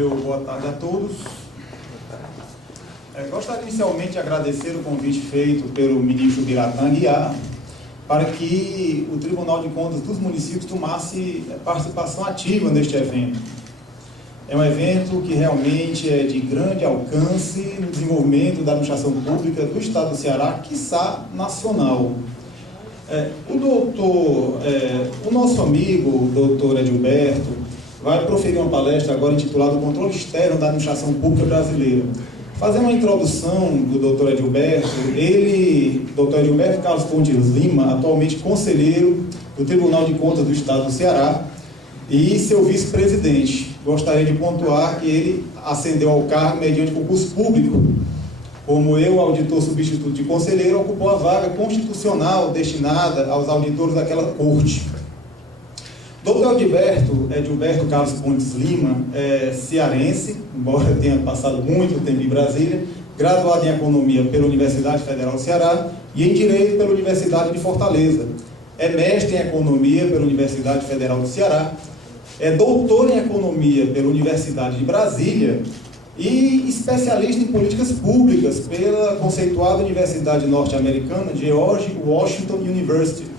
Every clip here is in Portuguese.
Meu boa tarde a todos. Gostaria inicialmente de agradecer o convite feito pelo ministro Biratã Aguiar para que o Tribunal de Contas dos Municípios tomasse participação ativa neste evento. É um evento que realmente é de grande alcance no desenvolvimento da administração pública do Estado do Ceará, quiçá nacional. O nosso amigo, o doutor Edilberto, vai proferir uma palestra agora intitulada O Controle Externo da Administração Pública Brasileira. Fazendo uma introdução do doutor Edilberto, doutor Edilberto Carlos Pontes Lima, atualmente conselheiro do Tribunal de Contas do Estado do Ceará e seu vice-presidente. Gostaria de pontuar que ele ascendeu ao cargo mediante concurso público. Como eu, auditor substituto de conselheiro, ocupou a vaga constitucional destinada aos auditores daquela corte. Doutor Edilberto Carlos Pontes Lima é cearense, embora tenha passado muito tempo em Brasília, graduado em Economia pela Universidade Federal do Ceará e em Direito pela Universidade de Fortaleza. É mestre em Economia pela Universidade Federal do Ceará, é doutor em Economia pela Universidade de Brasília e especialista em políticas públicas pela conceituada Universidade Norte-Americana de George Washington University.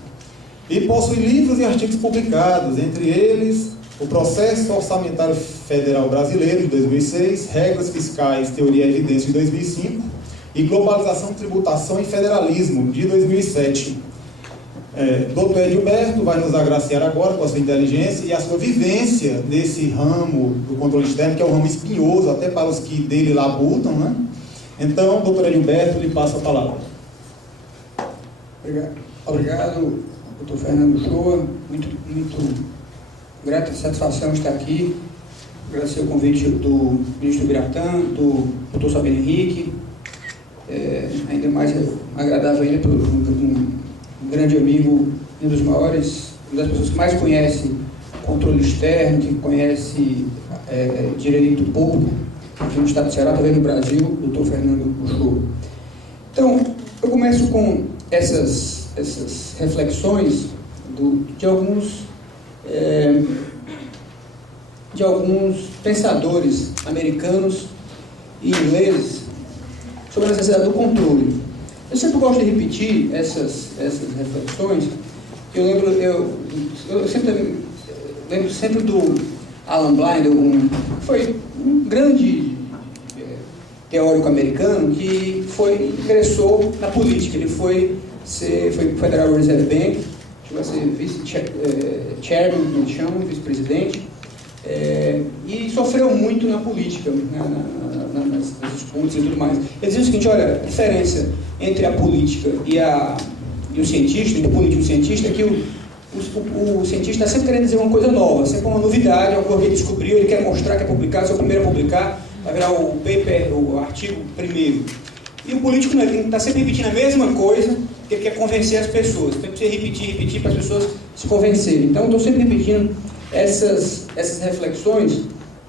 E possui livros e artigos publicados, entre eles o Processo Orçamentário Federal Brasileiro, de 2006, Regras Fiscais, Teoria e Evidência, de 2005, e Globalização, Tributação e Federalismo, de 2007. Dr. Edilberto vai nos agraciar agora com a sua inteligência e a sua vivência nesse ramo do controle externo, que é um ramo espinhoso, até para os que dele labutam, né? Então, Dr. Edilberto, lhe passo a palavra. Obrigado, Dr. Fernando Shoa. Muito grata satisfação estar aqui. Agradecer o convite do ministro Biratã, do Dr. Sabino Henrique. Ainda mais agradável ainda por um grande amigo, um dos maiores, uma das pessoas que mais conhece controle externo, que conhece direito público aqui no Estado do Ceará, também no Brasil, o Dr. Fernando Shoa. Então, eu começo com essas reflexões de alguns pensadores americanos e ingleses sobre a necessidade do controle. Eu sempre gosto de repetir essas reflexões. Eu sempre lembro do Alan Blinder, foi um grande teórico americano que ingressou na política. Ele foi Federal Reserve Bank, chegou a ser vice-chairman, vice-presidente, e sofreu muito na política, nas disputas e tudo mais. Ele dizia o seguinte: olha, a diferença entre a política e o cientista, entre o político e o cientista, é que o cientista está sempre querendo dizer uma coisa nova, sempre uma novidade, uma coisa que ele descobriu, ele quer mostrar, quer publicar, ser o primeiro a publicar, vai virar o paper, o artigo primeiro. E o político não, ele está sempre repetindo a mesma coisa, que ele quer convencer as pessoas. Então, precisa repetir para as pessoas se convencerem. Então, estou sempre repetindo essas reflexões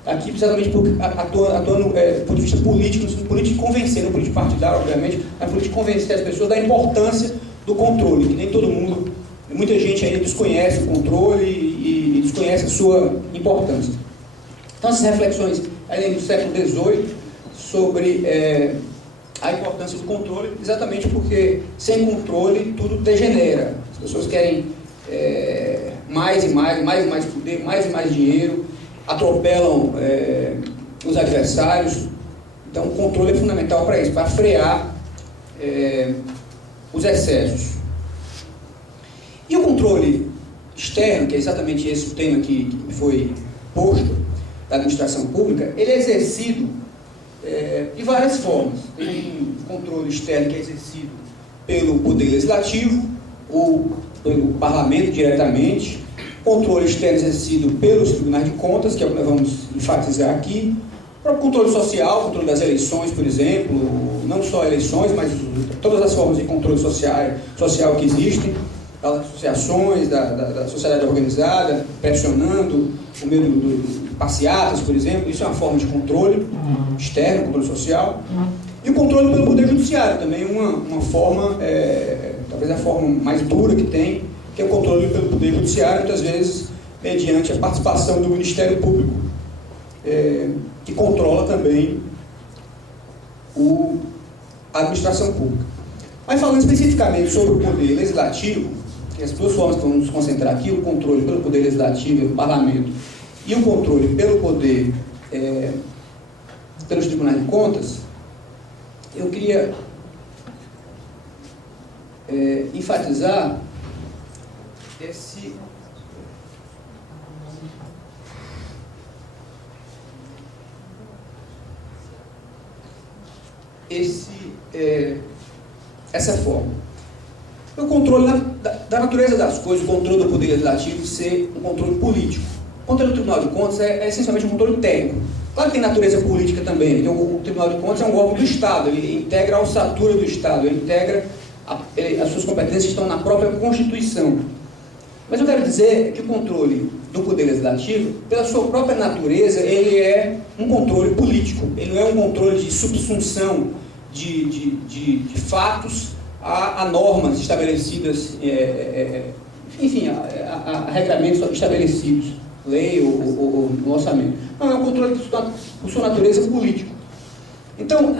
aqui, precisamente atuando do ponto de vista político, no político de convencer, não político partidário, obviamente, mas político de convencer as pessoas da importância do controle, que nem todo mundo, muita gente ainda desconhece o controle e desconhece a sua importância. Então, essas reflexões aí do século XVIII sobre a importância do controle, exatamente porque sem controle tudo degenera. As pessoas querem mais e mais poder, mais e mais dinheiro, atropelam os adversários. Então, o controle é fundamental para isso, para frear os excessos. E o controle externo, que é exatamente esse o tema que foi posto da administração pública, ele é exercido de várias formas. Tem um controle externo que é exercido pelo Poder Legislativo ou pelo Parlamento diretamente, controle externo exercido pelos Tribunais de Contas, que é o que nós vamos enfatizar aqui, o próprio controle social, controle das eleições, por exemplo, não só eleições, mas todas as formas de controle social que existem, das associações, da sociedade organizada, pressionando por meio de passeatas, por exemplo. Isso é uma forma de controle externo, controle social. E o controle pelo Poder Judiciário, também uma forma, talvez a forma mais dura que tem, que é o controle pelo Poder Judiciário, muitas vezes mediante a participação do Ministério Público, que que controla também a administração pública. Mas falando especificamente sobre o poder legislativo, que as duas formas que vamos nos concentrar aqui, o controle pelo poder legislativo, do parlamento, e o controle pelo poder, pelos tribunais de contas, eu queria enfatizar essa forma. O controle da natureza das coisas, o controle do poder legislativo ser um controle político. O controle do Tribunal de Contas é essencialmente um controle técnico. Claro que tem natureza política também, porque o Tribunal de Contas é um órgão do Estado, ele integra a ossatura do Estado, ele integra as suas competências estão na própria Constituição. Mas eu quero dizer que o controle do poder legislativo, pela sua própria natureza, ele é um controle político, ele não é um controle de subsunção de fatos a normas estabelecidas, enfim, a regramentos estabelecidos, lei ou no orçamento. Não, é um controle por sua natureza político. Então,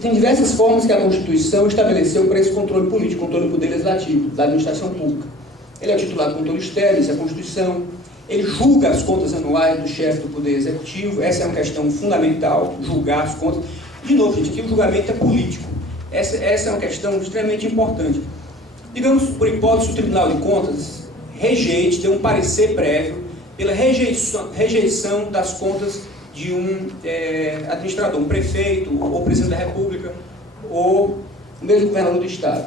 tem diversas formas que a Constituição estabeleceu para esse controle político, controle do poder legislativo, da administração pública. Ele é titulado de controle externo, isso é a Constituição. Ele julga as contas anuais do chefe do Poder Executivo, essa é uma questão fundamental, julgar as contas. De novo, gente, aqui o julgamento é político. Essa é uma questão extremamente importante. Digamos, por hipótese, o Tribunal de Contas rejeite, dê um parecer prévio pela rejeição das contas de um administrador, um prefeito, ou presidente da República, ou mesmo governador do Estado.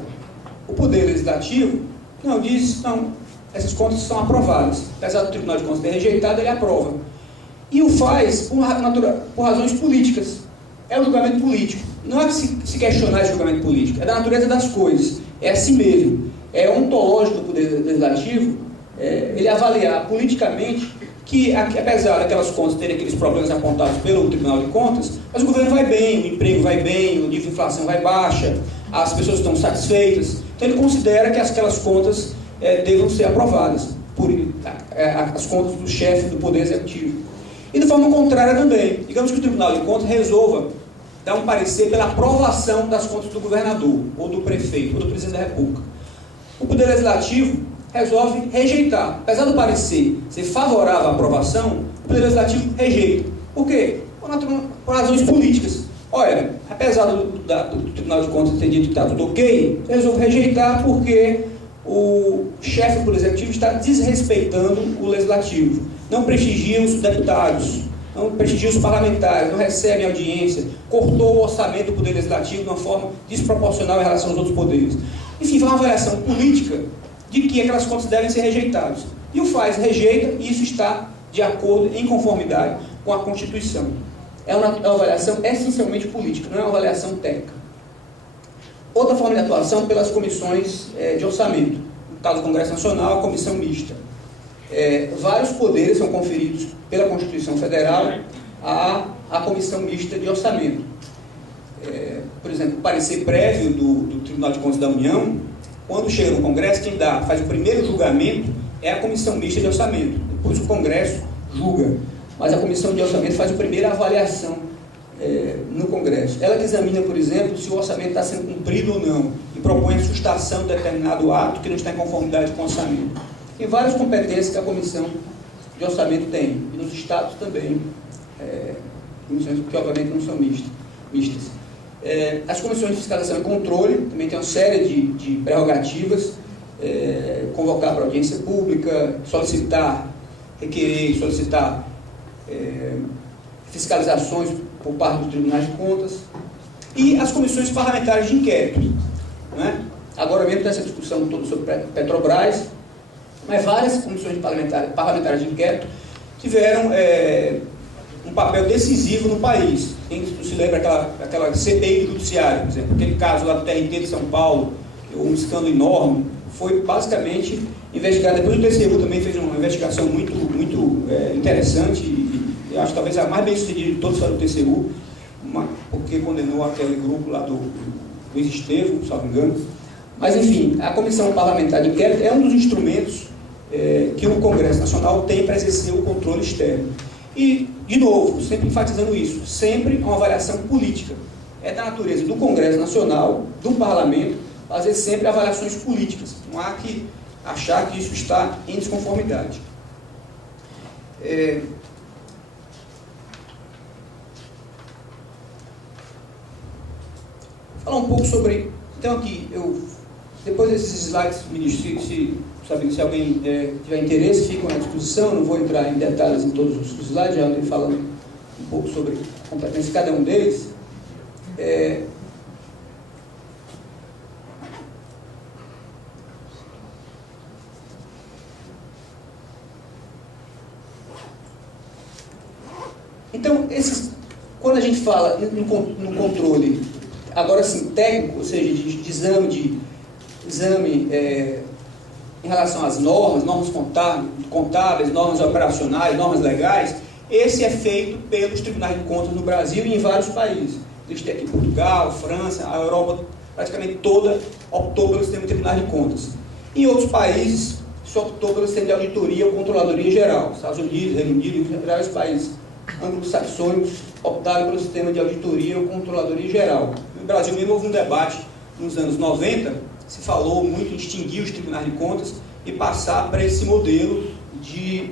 O Poder Legislativo não diz, não, essas contas são aprovadas. Apesar do Tribunal de Contas ter rejeitado, ele aprova. E o faz por razões políticas. É um julgamento político. Não é se questionar esse julgamento político, é da natureza das coisas, é assim mesmo. É ontológico do Poder Legislativo, ele avaliar politicamente que, apesar daquelas contas terem aqueles problemas apontados pelo Tribunal de Contas, mas o governo vai bem, o emprego vai bem, o nível de inflação vai baixa, as pessoas estão satisfeitas. Então ele considera que aquelas contas devam ser aprovadas, as contas do chefe do Poder Executivo. E de forma contrária também, digamos que o Tribunal de Contas resolva dar um parecer pela aprovação das contas do governador, ou do prefeito, ou do presidente da República. O Poder Legislativo resolve rejeitar. Apesar do parecer ser favorável à aprovação, o Poder Legislativo rejeita. Por quê? Por razões políticas. Olha, apesar do Tribunal de Contas ter dito que está tudo ok, resolve rejeitar porque o chefe do Poder Executivo está desrespeitando o Legislativo. Não prestigia os deputados, não prestigia os parlamentares, não recebe audiência, cortou o orçamento do Poder Legislativo de uma forma desproporcional em relação aos outros poderes. Enfim, foi uma avaliação política de que aquelas contas devem ser rejeitadas. E o faz rejeita, e isso está de acordo, em conformidade com a Constituição. É uma avaliação essencialmente política, não é uma avaliação técnica. Outra forma de atuação pelas comissões de orçamento. No caso do Congresso Nacional, a comissão mista. Vários poderes são conferidos pela Constituição Federal à comissão mista de orçamento. Por exemplo, o parecer prévio do Tribunal de Contas da União, quando chega no Congresso, quem faz o primeiro julgamento é a comissão mista de orçamento. Depois o Congresso julga. Mas a comissão de orçamento faz a primeira avaliação no Congresso. Ela que examina, por exemplo, se o orçamento está sendo cumprido ou não, e propõe a sustação de determinado ato que não está em conformidade com o orçamento. Tem várias competências que a comissão de orçamento tem, e nos estados também, comissões que obviamente não são mistas. As comissões de fiscalização e controle também têm uma série de prerrogativas, convocar para audiência pública, requerer, solicitar fiscalizações por parte dos tribunais de contas, e as comissões parlamentares de inquérito. Né? Agora mesmo tem essa discussão toda sobre Petrobras, mas várias comissões parlamentares de inquérito tiveram um papel decisivo no país. Quem se lembra aquela CPI do Judiciário, por exemplo, aquele caso lá do TRT de São Paulo, um escândalo enorme, foi basicamente investigado. Depois o TCU também fez uma investigação muito interessante, e eu acho que talvez a mais bem sucedida de todos foi do TCU, porque condenou aquele grupo lá do Luiz Estevam, se não me engano. Mas, enfim, a Comissão Parlamentar de Inquérito é um dos instrumentos que o Congresso Nacional tem para exercer o controle externo. E, de novo, sempre enfatizando isso, sempre uma avaliação política. É da natureza do Congresso Nacional, do Parlamento, fazer sempre avaliações políticas. Não há que achar que isso está em desconformidade. Falar um pouco sobre... Então aqui, depois desses slides, ministro, se alguém tiver interesse, ficam à disposição. Não vou entrar em detalhes em todos os slides, já andei falando um pouco sobre a competência de cada um deles. Então, quando a gente fala no controle, agora sim, técnico, ou seja, de exame em relação às normas contábeis, normas operacionais, normas legais, esse é feito pelos tribunais de contas no Brasil e em vários países. Existe aqui Portugal, França, a Europa, praticamente toda optou pelo sistema de tribunais de contas. Em outros países, se optou pelo sistema de auditoria ou controladoria geral. Estados Unidos, Reino Unido e vários países anglo-saxônicos optaram pelo sistema de auditoria ou controladoria geral. No Brasil mesmo houve um debate nos anos 90, se falou muito em extinguir os tribunais de contas e passar para esse modelo de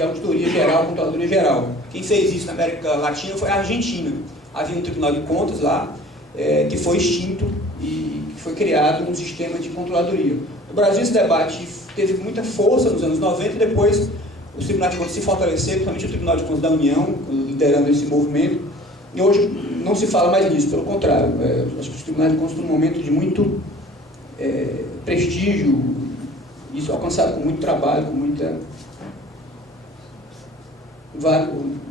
auditoria geral, controladoria geral. Quem fez isso na América Latina foi a Argentina. Havia um tribunal de contas lá, que foi extinto e foi criado um sistema de controladoria. No Brasil esse debate teve muita força nos anos 90 e depois os tribunais de contas se fortaleceram, principalmente o Tribunal de Contas da União, liderando esse movimento. E hoje não se fala mais nisso, pelo contrário. Acho que os tribunais de contas estão num momento de muito prestígio, isso alcançado com muito trabalho, com muita...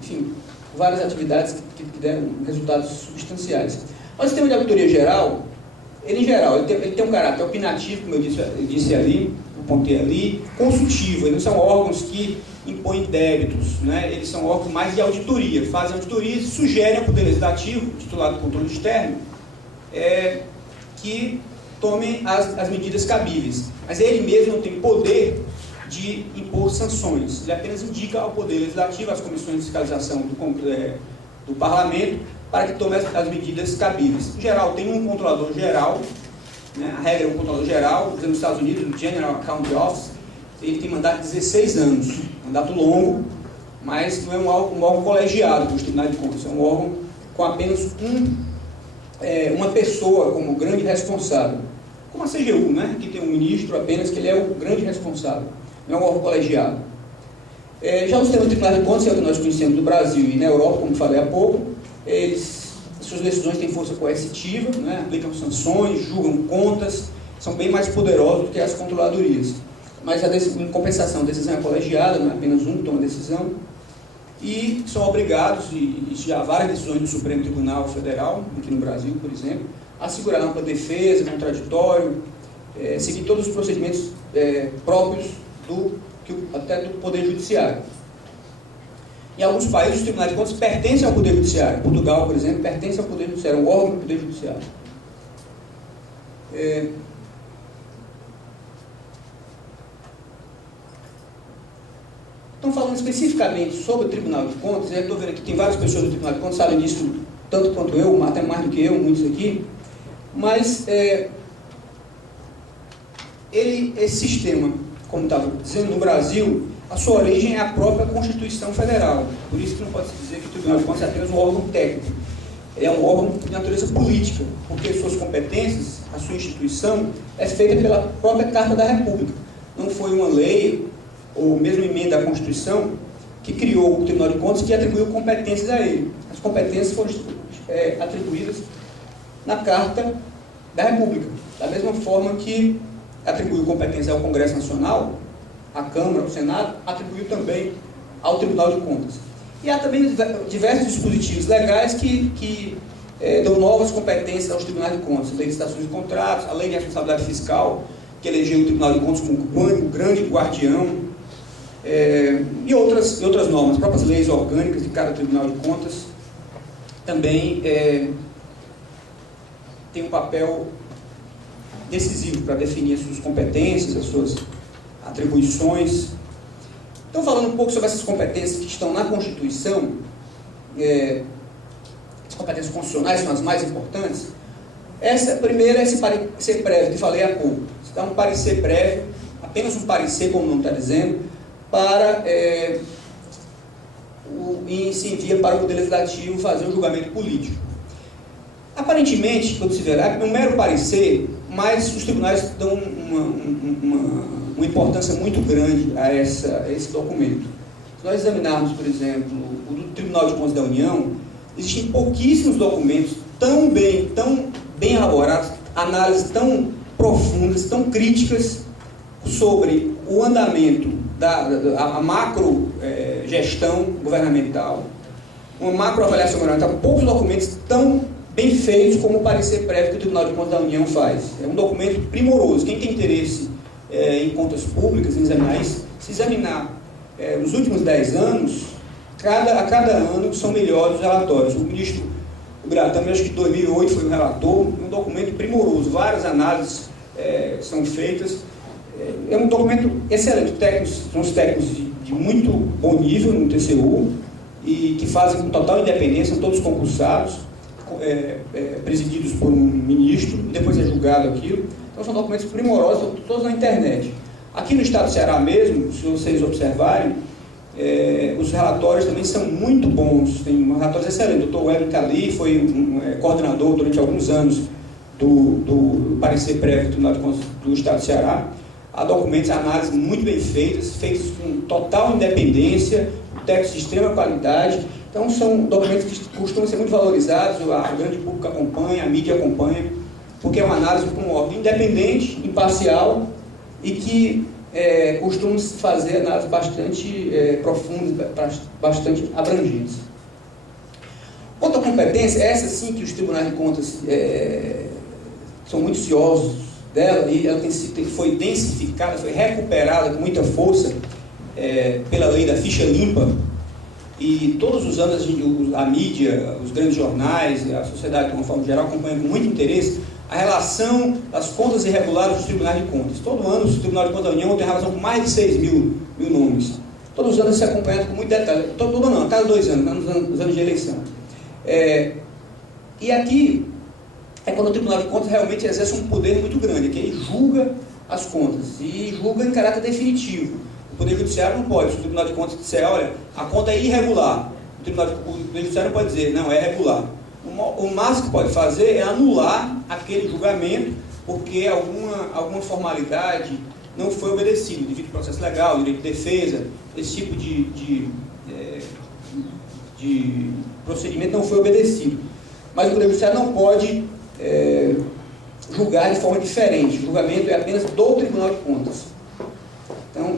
enfim, várias atividades que deram resultados substanciais. O sistema de auditoria geral, ele tem um caráter opinativo, como eu disse ali, apontei ali, consultivo. Eles são órgãos que impõem débitos, né? Eles são órgãos mais de auditoria, fazem auditoria e sugerem ao Poder Legislativo, titulado de controle externo, que tomem as medidas cabíveis. Mas ele mesmo não tem poder de impor sanções. Ele apenas indica ao Poder Legislativo, às comissões de fiscalização do Parlamento, para que tome as medidas cabíveis. Em geral, tem um controlador geral, né? A regra é um controlador geral. Por exemplo, nos Estados Unidos, o General Account Office, ele tem mandato de 16 anos, mandato longo, mas não é um órgão colegiado dos tribunais de contas, é um órgão com apenas uma pessoa como grande responsável, como a CGU, né? Que tem um ministro apenas, que ele é o grande responsável, não é um órgão colegiado. Já o sistema de tribunais de contas, que é o que nós conhecemos no Brasil e na Europa, como falei há pouco, suas decisões têm força coercitiva, né? Aplicam sanções, julgam contas, são bem mais poderosos do que as controladorias. Mas em compensação, a decisão é colegiada, não é apenas um que toma decisão, e são obrigados, e já há várias decisões do Supremo Tribunal Federal, aqui no Brasil, por exemplo, a assegurar ampla defesa, contraditório, seguir todos os procedimentos próprios até do Poder Judiciário. Em alguns países, os tribunais de contas pertencem ao Poder Judiciário. Portugal, por exemplo, pertence ao Poder Judiciário, é um órgão do Poder Judiciário. Então, falando especificamente sobre o Tribunal de Contas, eu estou vendo aqui que tem várias pessoas do Tribunal de Contas, sabem disso tanto quanto eu, até mais do que eu, muitos aqui, mas esse sistema, como estava dizendo, no Brasil, a sua origem é a própria Constituição Federal. Por isso que não pode se dizer que o Tribunal de Contas é apenas um órgão técnico. Ele é um órgão de natureza política, porque suas competências, a sua instituição, é feita pela própria Carta da República. Não foi uma lei, ou mesmo emenda à Constituição, que criou o Tribunal de Contas, que atribuiu competências a ele. As competências foram atribuídas na Carta da República. Da mesma forma que atribuiu competência ao Congresso Nacional, à Câmara, ao Senado, atribuiu também ao Tribunal de Contas. E há também diversos dispositivos legais que dão novas competências aos tribunais de contas. A lei de licitações de contratos, a lei de responsabilidade fiscal, que elegeu o Tribunal de Contas como o grande guardião, e outras normas, as próprias leis orgânicas de cada Tribunal de Contas também tem um papel decisivo para definir as suas competências, as suas atribuições. Então, falando um pouco sobre essas competências que estão na Constituição, as competências constitucionais são as mais importantes. Essa primeira é esse parecer prévio que falei há pouco. Você dá um parecer prévio, apenas um parecer, como o nome está dizendo, para e se envia para o Poder Legislativo fazer um julgamento político. Aparentemente, quando se verá, é um mero parecer, mas os tribunais dão uma importância muito grande a esse documento. Se nós examinarmos, por exemplo, o do Tribunal de Contas da União, existem pouquíssimos documentos tão bem elaborados, análises tão profundas, tão críticas sobre o andamento a macro gestão governamental, uma macro avaliação governamental. Poucos documentos tão bem feitos como o parecer prévio que o Tribunal de Contas da União faz. É um documento primoroso. Quem tem interesse em contas públicas, em examinar isso, se examinar nos últimos 10 anos, a cada ano são melhores os relatórios. O ministro Gratami, acho que em 2008 foi um relator, um documento primoroso, várias análises são feitas. É um documento excelente. São os técnicos de muito bom nível no TCU e que fazem com total independência, todos concursados, presididos por um ministro, e depois é julgado aquilo. Então são documentos primorosos, todos na internet. Aqui no estado do Ceará mesmo, se vocês observarem, os relatórios também são muito bons, tem relatórios excelentes. O Dr. Wellington Cali foi coordenador durante alguns anos do parecer prévio do Tribunal de Contas do estado do Ceará. Há documentos, análises muito bem feitas com total independência, textos de extrema qualidade. Então são documentos que costumam ser muito valorizados, o grande público acompanha, a mídia acompanha, porque é uma análise com um órgão independente, imparcial e que costuma fazer análises bastante profundas, bastante abrangentes. Outra competência, essa sim que os tribunais de contas são muito ciosos dela, e ela foi densificada, foi recuperada com muita força pela lei da ficha limpa, e todos os anos a mídia, os grandes jornais, a sociedade de uma forma geral acompanha com muito interesse a relação das contas irregulares dos tribunais de contas. Todo ano o Tribunal de Contas da União tem relação com mais de 6 mil nomes. Todos os anos isso é acompanhado com muito detalhe. Todo ano não, a cada 2 anos, nos anos de eleição. E aqui é quando o Tribunal de Contas realmente exerce um poder muito grande, que ele julga as contas, e julga em caráter definitivo. O Poder Judiciário não pode. Se o Tribunal de Contas disser, olha, a conta é irregular, o Poder Judiciário não pode dizer, não, é regular. O máximo que pode fazer é anular aquele julgamento, porque alguma formalidade não foi obedecida, devido ao processo legal, direito de defesa, esse tipo de procedimento não foi obedecido. Mas o Poder Judiciário não pode julgar de forma diferente. O julgamento é apenas do Tribunal de Contas. Então,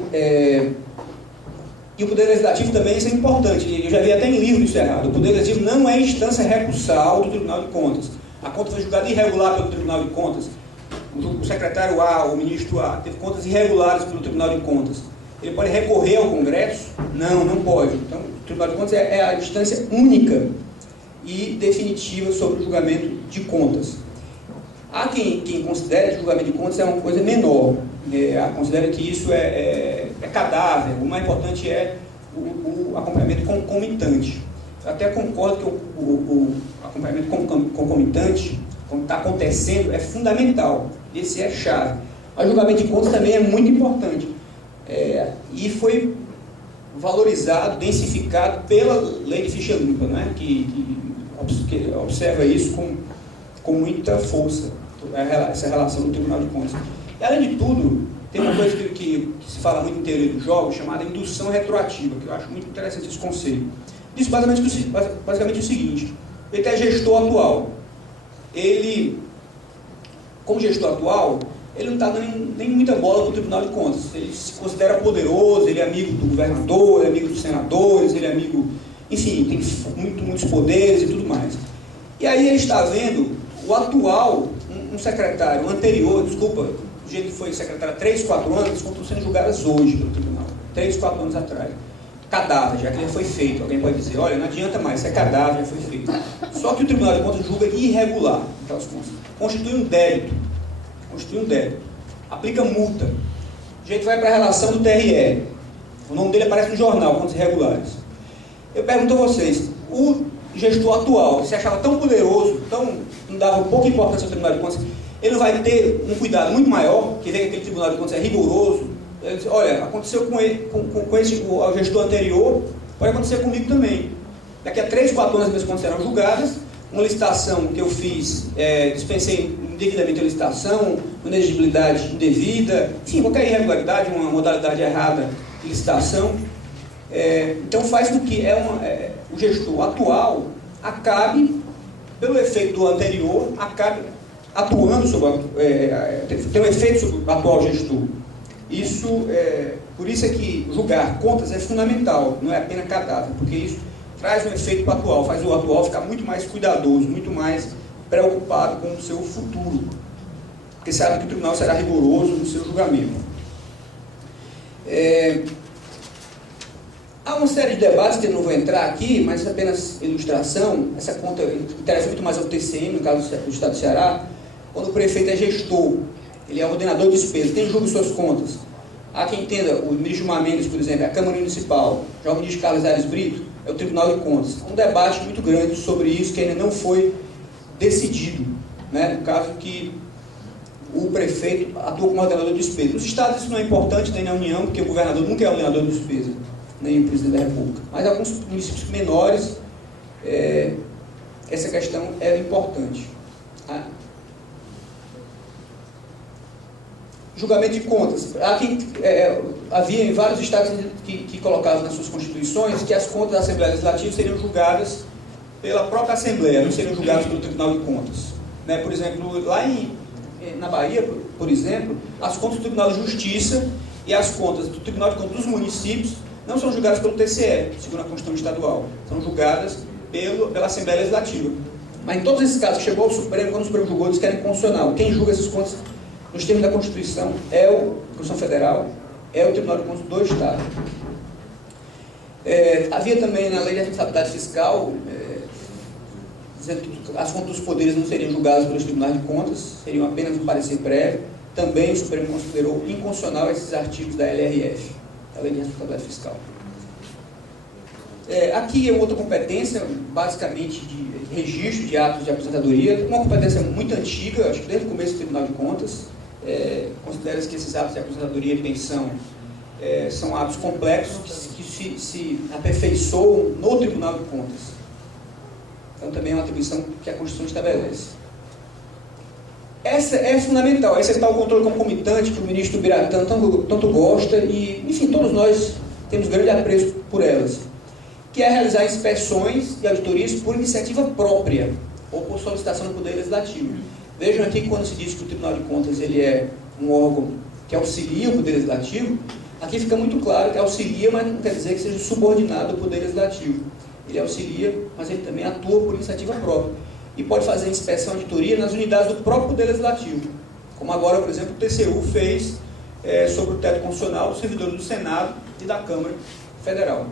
e o Poder Legislativo também, isso é importante. Eu já vi até em livro isso errado. O Poder Legislativo não é instância recursal do Tribunal de Contas. A conta foi julgada irregular pelo Tribunal de Contas. O secretário A, o ministro A, teve contas irregulares pelo Tribunal de Contas. Ele pode recorrer ao Congresso? Não, não pode. Então, o Tribunal de Contas é a instância única e definitiva sobre o julgamento de contas. Há quem considere que o julgamento de contas é uma coisa menor, considera que isso é cadáver. O mais importante é o acompanhamento concomitante. Eu até concordo que o acompanhamento concomitante, quando está acontecendo, é fundamental. Esse é chave. Mas o julgamento de contas também é muito importante. E foi valorizado, densificado pela lei de ficha limpa, né? que observa isso com muita força, essa relação do Tribunal de Contas. E, além de tudo, tem uma coisa que se fala muito em teoria dos jogos, chamada indução retroativa, que eu acho muito interessante esse conceito. Diz basicamente o seguinte: ele é gestor atual. Ele, como gestor atual, ele não está dando nem muita bola para o Tribunal de Contas. Ele se considera poderoso, ele é amigo do governador, ele é amigo dos senadores, ele é amigo... Enfim, tem muitos poderes e tudo mais. E aí ele está vendo o atual, um secretário anterior, desculpa, do jeito que foi secretário há 3, 4 anos, estão sendo julgadas hoje pelo tribunal, 3, 4 anos atrás. Cadáver, já que já foi feito. Alguém pode dizer, olha, não adianta mais, isso é cadáver, já foi feito. Só que o Tribunal de Contas julga irregular aquelas contas. Constitui um débito. Aplica multa. O jeito vai para a relação do TRE. O nome dele aparece no jornal, contas irregulares. Eu pergunto a vocês, o gestor atual, se achava tão poderoso, não dava pouca importância ao Tribunal de Contas, ele não vai ter um cuidado muito maior, que vê que aquele Tribunal de Contas é rigoroso. Ele diz, olha, aconteceu com o gestor anterior, pode acontecer comigo também. Daqui a 3, 4 anos as minhas contas serão julgadas, uma licitação que eu fiz, dispensei indevidamente a licitação, uma inexigibilidade indevida, enfim, qualquer irregularidade, uma modalidade errada de licitação. Então faz com que o gestor atual acabe, pelo efeito do anterior, acabe atuando sobre tem um efeito sobre o atual gestor. Por isso é que julgar contas é fundamental, não é apenas cadáver, porque isso traz um efeito para o atual, faz o atual ficar muito mais cuidadoso, muito mais preocupado com o seu futuro, porque sabe que o tribunal será rigoroso no seu julgamento. Há uma série de debates que eu não vou entrar aqui, mas apenas ilustração. Essa conta interessa muito mais ao TCM, no caso do Estado do Ceará, quando o prefeito é gestor, ele é ordenador de despesas, quem julga suas contas? Há quem entenda, o ministro Gilmar Mendes, por exemplo, é a Câmara Municipal, já o ministro Carlos Aires Brito é o Tribunal de Contas. Há um debate muito grande sobre isso que ainda não foi decidido, né? No caso que o prefeito atua como ordenador de despesas. Nos estados isso não é importante, nem na União, porque o governador nunca é ordenador de despesas, nem o presidente da República. Mas alguns municípios menores, essa questão é importante. Julgamento de contas. Havia em vários estados que colocavam nas suas constituições que as contas da Assembleia Legislativa seriam julgadas pela própria Assembleia, não seriam julgadas pelo Tribunal de Contas. Né? Por exemplo, lá na Bahia, por exemplo, as contas do Tribunal de Justiça e as contas do Tribunal de Contas dos municípios não são julgadas pelo TCE, segundo a Constituição Estadual, são julgadas pela Assembleia Legislativa. Mas em todos esses casos que chegou ao Supremo, quando o Supremo julgou, eles querem constitucional. Quem julga essas contas nos termos da Constituição é a Constituição Federal, é o Tribunal de Contas do Estado. Havia também na Lei de Responsabilidade Fiscal, dizendo que as contas dos poderes não seriam julgadas pelos tribunais de contas, seriam apenas um parecer prévio. Também o Supremo considerou inconstitucional esses artigos da LRF, da Lei de Responsabilidade Fiscal. Aqui é outra competência, basicamente de registro de atos de aposentadoria, uma competência muito antiga, acho que desde o começo do Tribunal de Contas. Considera-se que esses atos de aposentadoria e pensão são atos complexos que se aperfeiçoam no Tribunal de Contas. Então também é uma atribuição que a Constituição estabelece. Essa é fundamental, esse é o controle concomitante que o ministro Biratã tanto gosta e, enfim, todos nós temos grande apreço por elas, que é realizar inspeções e auditorias por iniciativa própria ou por solicitação do Poder Legislativo. Vejam aqui que quando se diz que o Tribunal de Contas ele é um órgão que auxilia o Poder Legislativo, aqui fica muito claro que auxilia, mas não quer dizer que seja subordinado ao Poder Legislativo. Ele auxilia, mas ele também atua por iniciativa própria. E pode fazer inspeção e auditoria nas unidades do próprio Poder Legislativo. Como agora, por exemplo, o TCU fez sobre o teto constitucional dos servidores do Senado e da Câmara Federal.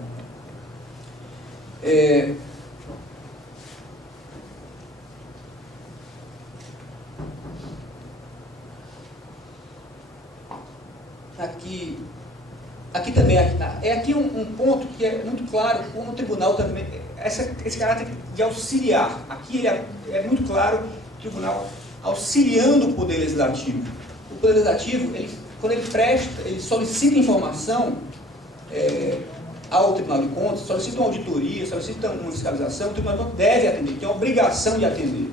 Aqui também aqui um ponto que é muito claro, como o tribunal também, esse caráter de auxiliar. Aqui ele é muito claro o tribunal auxiliando o Poder Legislativo. O Poder Legislativo, quando ele solicita informação ao Tribunal de Contas, solicita uma auditoria, solicita uma fiscalização, o Tribunal de Contas deve atender, tem a obrigação de atender.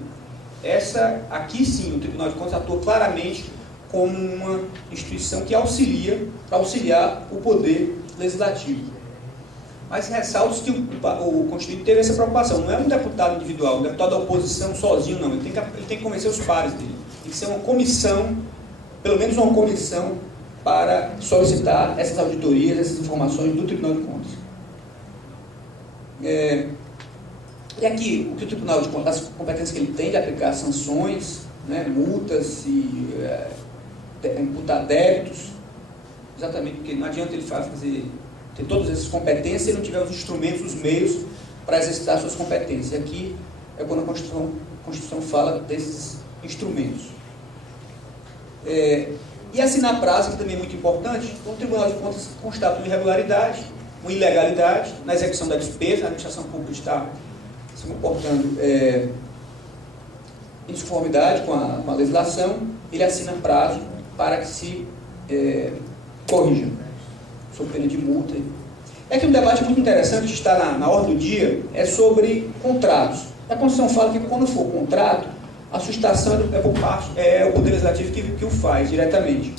Aqui sim, o Tribunal de Contas atua claramente como uma instituição que auxilia, para auxiliar o Poder Legislativo. Mas ressalto que o Constituinte teve essa preocupação, não é um deputado individual, um deputado da oposição sozinho, não, ele tem que convencer os pares dele, tem que ser uma comissão, pelo menos uma comissão, para solicitar essas auditorias, essas informações do Tribunal de Contas. E aqui, o que o Tribunal de Contas, as competências que ele tem de aplicar sanções, né, multas e imputar débitos, exatamente porque não adianta ele ter todas essas competências se ele não tiver os instrumentos, os meios para exercitar suas competências. E aqui é quando a Constituição fala desses instrumentos. E assinar prazo, que também é muito importante, quando o Tribunal de Contas constata uma irregularidade, uma ilegalidade na execução da despesa, a administração pública está se comportando em desconformidade com a legislação, ele assina prazo para que se corrija, sob pena de multa. É que um debate muito interessante que está na ordem do dia é sobre contratos. A Constituição fala que quando for contrato, a sustentação é por parte, o Poder Legislativo que o faz diretamente.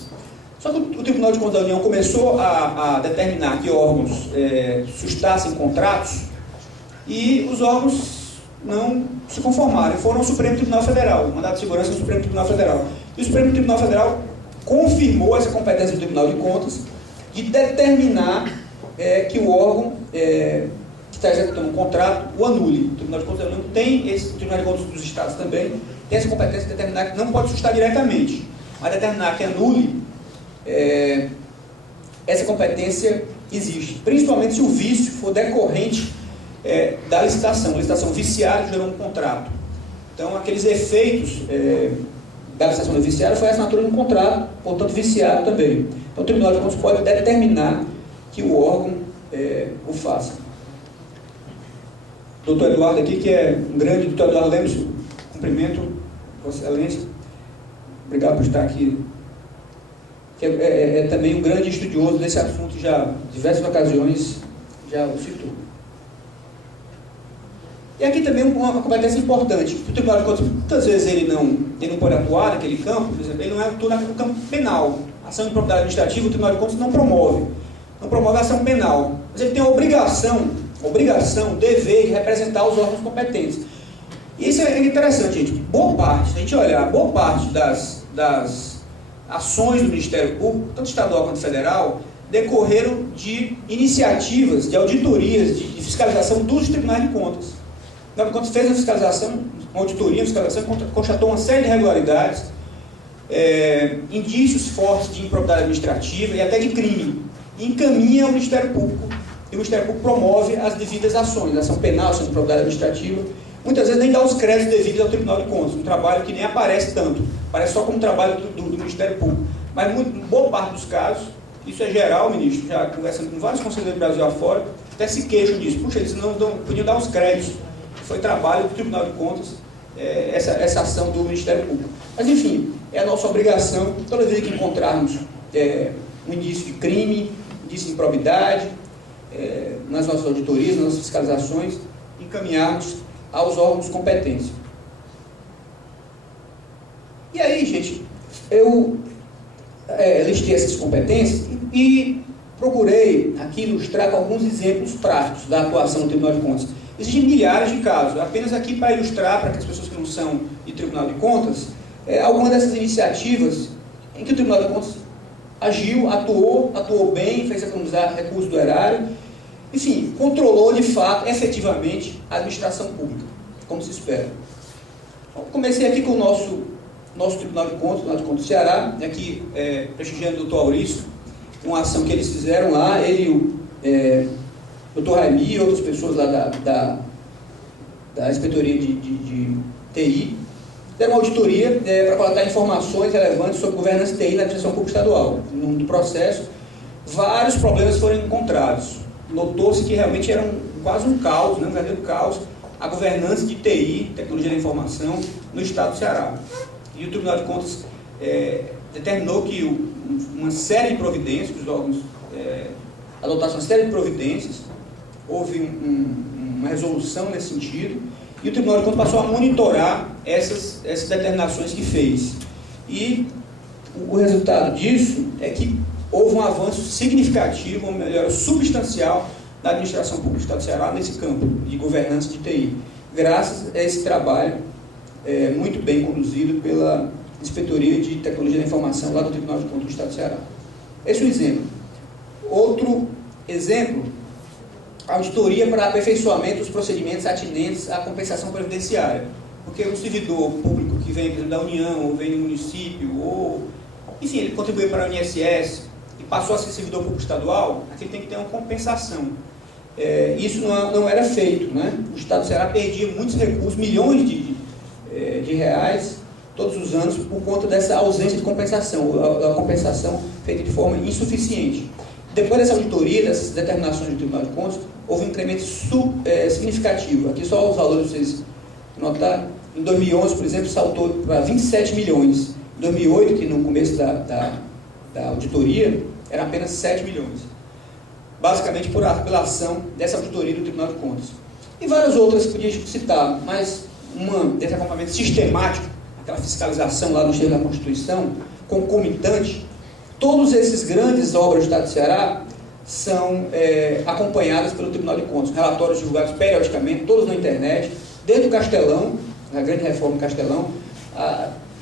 Só que o Tribunal de Contas da União começou a determinar que órgãos sustassem contratos e os órgãos não se conformaram, foram ao Supremo Tribunal Federal, o mandato de segurança do Supremo Tribunal Federal. E o Supremo Tribunal Federal confirmou essa competência do Tribunal de Contas de determinar que o órgão que está executando um contrato o anule. O Tribunal de Contas da União tem esse, o Tribunal de Contas dos Estados também tem essa competência de determinar que não pode sustar diretamente, mas determinar que anule, essa competência existe, principalmente se o vício for decorrente da licitação. A licitação viciada gerou um contrato. Então, aqueles efeitos da licitação viciada foi a assinatura de um contrato, portanto, viciado também. Então, o Tribunal de Contas pode determinar que o órgão o faça. Doutor Eduardo aqui, que é um grande... Doutor Eduardo Lemos, cumprimento, Vossa Excelência. Obrigado por estar aqui. Que é também um grande estudioso desse assunto, já em diversas ocasiões já o citou. E aqui também uma competência importante. O Tribunal de Contas, muitas vezes ele não pode atuar naquele campo, por exemplo, ele não atua no campo penal. Ação de improbidade administrativa, o Tribunal de Contas não promove a ação penal. Mas ele tem a obrigação, dever de representar os órgãos competentes. E isso é interessante, gente. Boa parte, se a gente olhar, boa parte das ações do Ministério Público, tanto estadual quanto federal, decorreram de iniciativas, de auditorias, de fiscalização dos tribunais de contas. O Tribunal de Contas fez a fiscalização, uma auditoria, constatou uma série de irregularidades, indícios fortes de improbidade administrativa e até de crime. E encaminha ao Ministério Público, e o Ministério Público promove as devidas ações, ação penal, ação de improbidade administrativa. Muitas vezes nem dá os créditos devidos ao Tribunal de Contas, um trabalho que nem aparece tanto, parece só como trabalho do Ministério Público. Mas boa parte dos casos, isso é geral, ministro, já conversando com vários conselheiros do Brasil afora, até se queixam disso. Puxa, eles não podiam dar os créditos. Foi trabalho do Tribunal de Contas, essa ação do Ministério Público. Mas, enfim, é a nossa obrigação, toda vez que encontrarmos um indício de crime, indício de improbidade, nas nossas auditorias, nas nossas fiscalizações, encaminharmos aos órgãos competentes. E aí, gente, eu listei essas competências e procurei aqui ilustrar com alguns exemplos práticos da atuação do Tribunal de Contas. Existem milhares de casos, apenas aqui para ilustrar, para que as pessoas que não são de Tribunal de Contas, algumas dessas iniciativas em que o Tribunal de Contas agiu, atuou bem, fez economizar recursos do erário, enfim, controlou de fato, efetivamente, a administração pública, como se espera. Então, comecei aqui com o nosso Tribunal de Contas, Tribunal de Contas do Ceará, aqui prestigiando o doutor Aurício, uma ação que eles fizeram lá, ele e o doutor Raimi e outras pessoas lá da Inspetoria de TI, deram uma auditoria para coletar informações relevantes sobre governança de TI na administração pública estadual. No processo, vários problemas foram encontrados. Notou-se que realmente era quase um caos, um verdadeiro caos, a governança de TI, tecnologia da informação, no estado do Ceará. E o Tribunal de Contas determinou que uma série de providências, os órgãos adotassem uma série de providências, houve uma resolução nesse sentido, e o Tribunal de Contas passou a monitorar essas determinações que fez. E o resultado disso é que houve um avanço significativo, uma melhora substancial da administração pública do Estado do Ceará nesse campo de governança de TI, graças a esse trabalho muito bem conduzido pela Inspetoria de Tecnologia da Informação lá do Tribunal de Contas do Estado do Ceará. Esse é um exemplo. Outro exemplo, a auditoria para aperfeiçoamento dos procedimentos atinentes à compensação previdenciária. Porque um servidor público que vem, por exemplo, da União, ou vem do município, ou, enfim, ele contribuiu para a INSS e passou a ser servidor público estadual, aqui tem que ter uma compensação. Isso não era feito, né? O Estado do Ceará perdia muitos recursos, milhões de reais, todos os anos por conta dessa ausência de compensação, a compensação feita de forma insuficiente. Depois dessa auditoria, dessas determinações do Tribunal de Contas, houve um incremento significativo. Aqui só os valores para vocês notarem. Em 2011, por exemplo, saltou para 27 milhões. Em 2008, que no começo da auditoria, era apenas 7 milhões. Basicamente pela ação dessa auditoria do Tribunal de Contas. E várias outras que podia citar, mas desse acompanhamento sistemático, aquela fiscalização lá no cheio da Constituição, concomitante, todas essas grandes obras do Estado do Ceará são acompanhadas pelo Tribunal de Contas, relatórios divulgados periodicamente, todos na internet, desde o Castelão, a grande reforma do Castelão,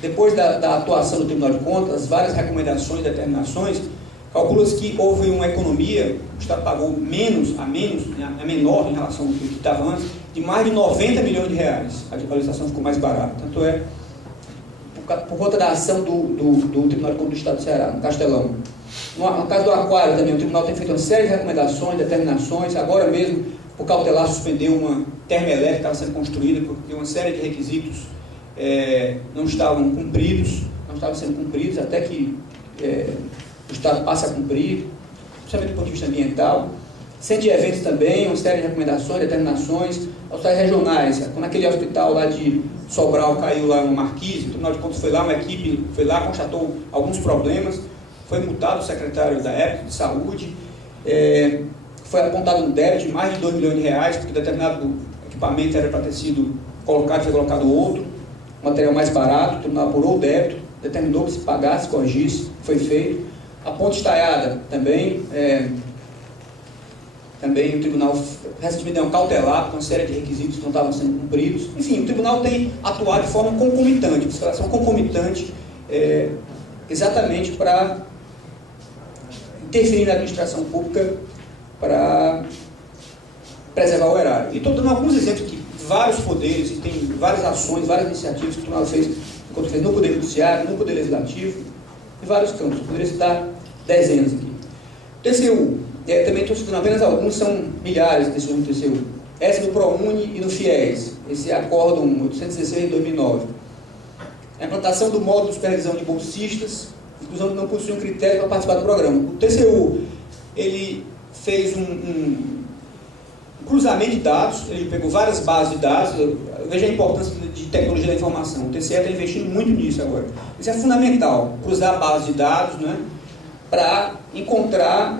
depois da atuação do Tribunal de Contas, várias recomendações, determinações, calcula-se que houve uma economia, o Estado pagou a menor em relação ao que estava antes, de mais de 90 milhões de reais. A licitação ficou mais barata. Tanto é por conta da ação do Tribunal de Contas do Estado do Ceará, no Castelão. No caso do Aquário também, o Tribunal tem feito uma série de recomendações, determinações. Agora mesmo, por cautelar, suspendeu uma termoelétrica que estava sendo construída, porque uma série de requisitos não estavam sendo cumpridos, até que o Estado passe a cumprir, principalmente do ponto de vista ambiental. Centro de eventos também, uma série de recomendações, determinações. Hospitais regionais, quando aquele hospital lá de Sobral caiu lá no Marquise, o Tribunal de Contas foi lá, uma equipe foi lá, constatou alguns problemas, foi multado o secretário da época de saúde, foi apontado um débito de mais de 2 milhões de reais, porque determinado equipamento era para ter sido colocado, foi colocado outro, material mais barato, o tribunal apurou o débito, determinou que se pagasse, corrigisse, foi feito. A ponte estaiada também, o tribunal recentemente deu um cautelar com uma série de requisitos que não estavam sendo cumpridos. Enfim, o tribunal tem atuado de forma concomitante, fiscalização concomitante, exatamente para interferir na administração pública para preservar o erário. E estou dando alguns exemplos que vários poderes, e tem várias ações, várias iniciativas que o tribunal fez no Poder Judiciário, no Poder Legislativo, em vários campos. Eu poderia citar dezenas aqui. O TCU, também estou citando apenas alguns, são milhares de decisões do TCU. Essa do ProUni e do FIES, esse acórdão 816 de 2009. A implantação do módulo de supervisão de bolsistas, inclusão que não possui um critério para participar do programa. O TCU, ele fez um cruzamento de dados, ele pegou várias bases de dados. Veja a importância de tecnologia da informação. O TCE está investindo muito nisso agora. Isso é fundamental, cruzar a base de dados, né, para encontrar,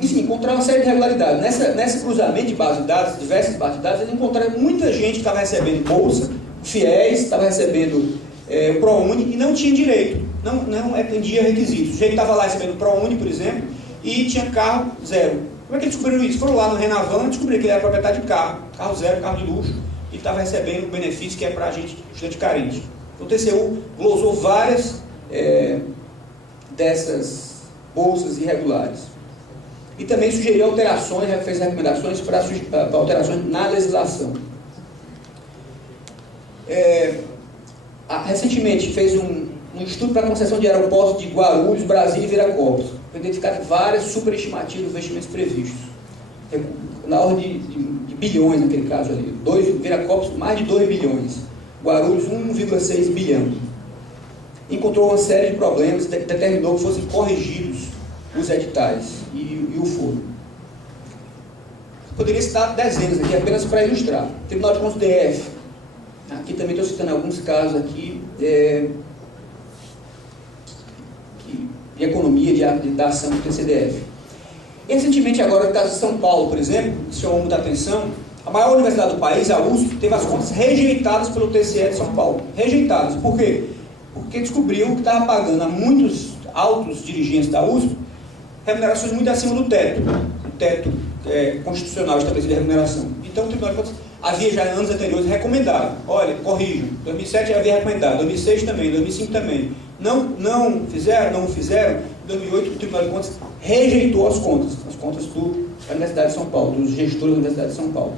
encontrar uma série de irregularidades. Nesse cruzamento de base de dados, diversas bases de dados, eles encontraram muita gente que estava recebendo bolsa, FIES, estava recebendo o ProUni e não tinha direito, não atendia requisitos. O sujeito estava lá recebendo o ProUni, por exemplo, e tinha carro zero. Como é que eles descobriram isso? Foram lá no Renavan e descobriram que ele era proprietário de carro zero, carro de luxo, e estava recebendo o benefício que é para a gente, estudante carente. Então, o TCU glosou várias dessas bolsas irregulares. E também sugeriu alterações, fez recomendações para alterações na legislação. Recentemente fez um estudo para a concessão de aeroportos de Guarulhos, Brasília e Viracopos. Foi identificado várias superestimativas de investimentos previstos. Na ordem de bilhões naquele caso ali. Viracopos, mais de 2 bilhões. Guarulhos, 1,6 bilhão. Encontrou uma série de problemas e determinou que fossem corrigidos os editais e o foram. Poderia citar dezenas aqui, apenas para ilustrar. Tribunal de Contas DF. Aqui também estou citando alguns casos aqui de economia, da ação do TCDF. E recentemente agora, no caso de São Paulo, por exemplo, que chamou muita atenção, a maior universidade do país, a USP, teve as contas rejeitadas pelo TCE de São Paulo. Rejeitadas. Por quê? Porque descobriu que estava pagando a muitos altos dirigentes da USP remunerações muito acima do teto. O teto constitucional estabelecido de remuneração. Então, o Tribunal de Contas havia já em anos anteriores recomendado. Olha, corrijam. 2007 já havia recomendado, 2006 também, 2005 também. Não fizeram. Em 2008, o Tribunal de Contas rejeitou as contas da Universidade de São Paulo, dos gestores da Universidade de São Paulo.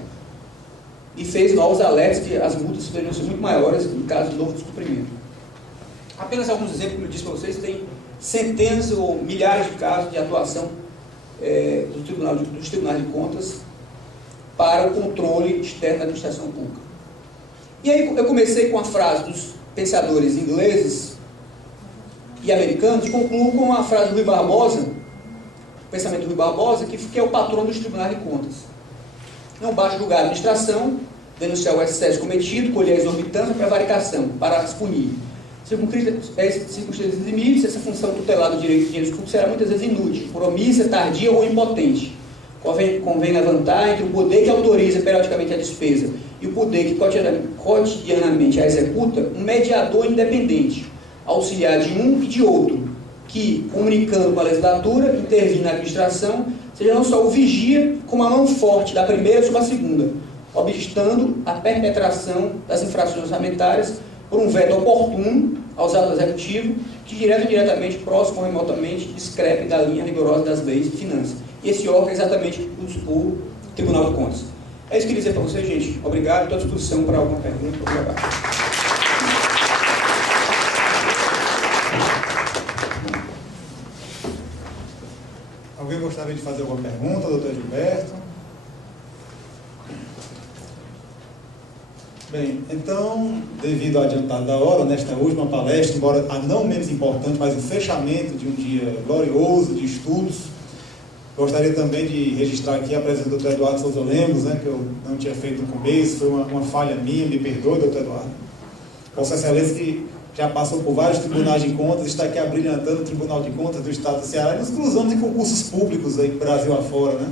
E fez novos alertas que as multas poderiam ser muito maiores em caso de novo descumprimento. Apenas alguns exemplos, como eu disse para vocês, tem centenas ou milhares de casos de atuação dos tribunais de contas para o controle externo da administração pública. E aí eu comecei com a frase dos pensadores ingleses e americanos concluam com a frase do Rui Barbosa, o pensamento do Rui Barbosa, que é o patrono dos tribunais de contas. Não basta julgar a administração, denunciar o excesso cometido, colher a exorbitância para prevaricação, para se punir. Circunstâncias limites, essa função tutelada do direito de dinheiro público será muitas vezes inútil, por omissa, tardia ou impotente. Convém levantar entre o poder que autoriza periodicamente a despesa e o poder que cotidianamente a executa, um mediador independente, auxiliar de um e de outro, que, comunicando com a legislatura, intervir na administração, seja não só o vigia, como a mão forte da primeira sobre a segunda, obstando a perpetração das infrações orçamentárias por um veto oportuno aos atos executivos, que direto ou indiretamente, próximo ou remotamente, discrepe da linha rigorosa das leis de finanças. E esse órgão é exatamente o Tribunal de Contas. É isso que eu queria dizer para vocês, gente. Obrigado, estou à disposição para alguma pergunta. Obrigado. Alguém gostaria de fazer alguma pergunta, doutor Gilberto? Bem, então, devido ao adiantado da hora, nesta última palestra, embora a não menos importante, mas o fechamento de um dia glorioso de estudos, gostaria também de registrar aqui a presença do Dr. Eduardo Souza Lemos, que eu não tinha feito no começo, foi uma falha minha, me perdoe, Dr. Eduardo. Vossa Excelência, que já passou por vários tribunais de contas, está aqui abrilhantando o Tribunal de Contas do Estado do Ceará e nos cruzamos em concursos públicos aí, Brasil afora, né?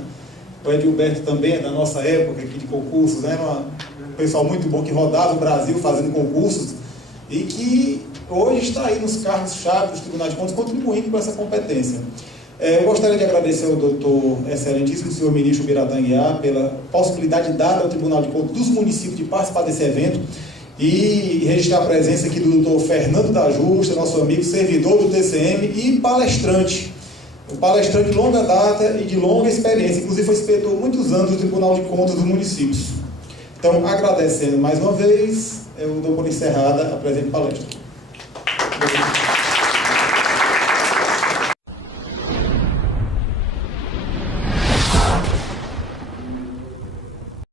O Edilberto também é da nossa época aqui de concursos, né? Um pessoal muito bom que rodava o Brasil fazendo concursos e que hoje está aí nos cargos-chave dos tribunais de contas contribuindo com essa competência. Eu gostaria de agradecer ao doutor excelentíssimo senhor ministro Biratã Guiar pela possibilidade dada ao Tribunal de Contas dos municípios de participar desse evento e registrar a presença aqui do doutor Fernando da Justa, nosso amigo, servidor do TCM e palestrante. Um palestrante de longa data e de longa experiência, inclusive foi inspetor muitos anos do Tribunal de Contas dos municípios. Então, agradecendo mais uma vez, eu dou por encerrada a presente palestra.